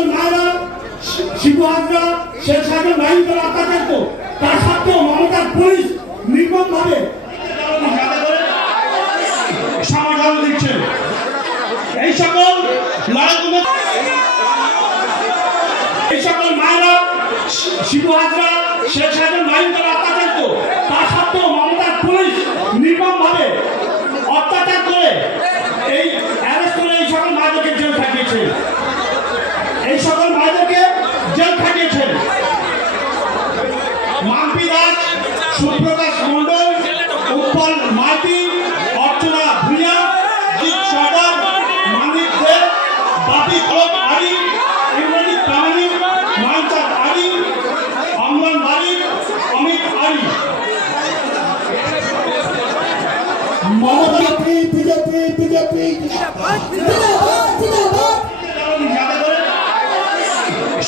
সকল মায়েরা শিশু হাজরা শেখ সাহেবের বাহিনীর অত্যাচারিত, তার সত্ত্বেও মমতার পুলিশ নির্মমভাবে সমর্থন দিচ্ছে। এই সকল মায়েরা শিশু হাজরা শেখ সাহেবের বাহিনীর অত্যাচারিত, তার সত্ত্বেও মমতার পুলিশ নির্মমভাবে অত্যাচার করে এই অ্যারেস্ট করে এই সকল মায়েদেরকে জেল খাটিয়েছে। এই সকল মায়েদেরকে জেল খাটিয়েছে মাম্পি দাস, সুপ্রকাশ মন্ডল, উৎপল মাইতি, অর্চনা ভূঁইয়া, জিৎ সর্দার, মানিক দে, বাপি কলম আলী, ইমরানি প্রামাণিক, মানচাঁদ আলী, অমলান মালিক, অমিত আলী।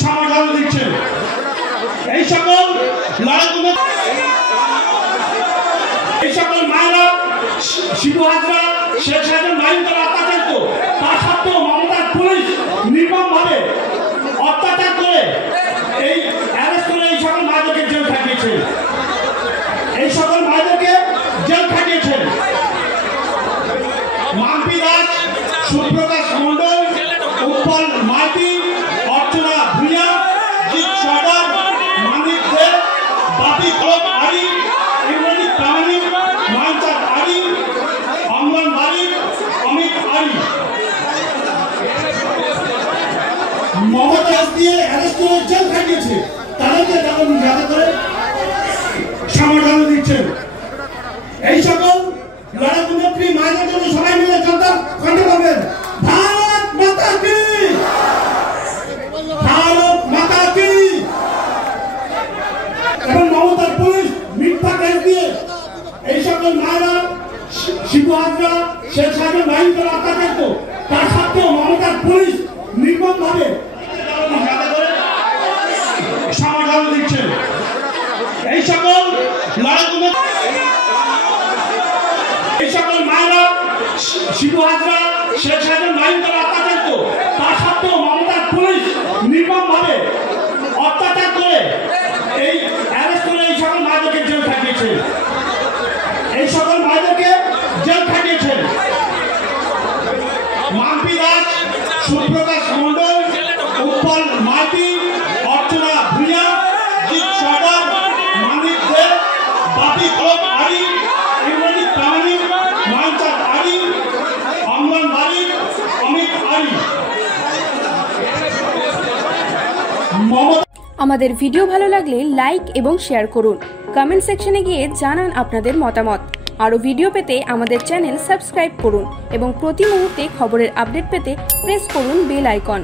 সমর্থন দিচ্ছে। এই সকল মায়েরা শিশু হাজরা শেখ সাহেবের বাহিনীর অত্যাচারিত, তার সত্ত্বেও মমতার পুলিশ নির্মমভাবে অত্যাচার করে এই অ্যারেস্ট করে এই সকল মায়েদেরকে জেল খাটিয়েছে। এই সকল মায়েদেরকে জেল খাটিয়েছে মাম্পি দাস, সুপ্রকাশ মন্ডল, উৎপল মাইতি, অর্চনা ভূঁইয়া, জিৎ সর্দার, মানিক দে, বাপি কলম আলী, ইমরানি প্রামাণিক, মানচাঁদ আলী, অমলান মালিক, অমিত আলী। মমতা দিয়ে অ্যারেস্ট করে জেল খাটিয়েছে, তাদেরকে যাতে করে সমর্থন দিচ্ছে। এই সকল লড়াকু নেত্রী মায়েদের জন্য সবাই মিলে জনতার কণ্ঠে বলবেন ভারত মাতা কি, ভারত মাতা কি। এবং মমতার পুলিশ মিথ্যা কেস দিয়ে এই সকল মায়েরা শিশু হাজরা শেখ সাহেবের বাহিনীর অত্যাচারিত, তার সত্ত্বেও মমতার পুলিশ নির্মমভাবে সমর্থন দিচ্ছে। এই সকল মায়েরা শিশু হাজরা শেখ সাহেবের বাহিনীর অত্যাচারিত, তার সত্ত্বেও মমতার পুলিশ নির্মমভাবে অত্যাচার করে এই অ্যারেস্ট করে এই সকল মায়েদেরকে জেল খাটিয়েছে। এই সকল মায়েদেরকে জেল খাটিয়েছে মাম্পি দাস, সুপ্রকাশ মন্ডল, উৎপল মাইতি, অর্চনা ভূঁইয়া, জিৎ সর্দার, মানিক দে, বাপি কলম আলী, ইমরানি প্রামাণিক, মানচাঁদ আলী, অমলান মালিক, অমিত আলী। আমাদের ভিডিও ভালো লাগলে লাইক এবং শেয়ার করুন। কমেন্ট সেকশনে গিয়ে জানান আপনাদের মতামত। আরও ভিডিও পেতে আমাদের চ্যানেল সাবস্ক্রাইব করুন এবং প্রতি মুহূর্তে খবরের আপডেট পেতে প্রেস করুন বেল আইকন।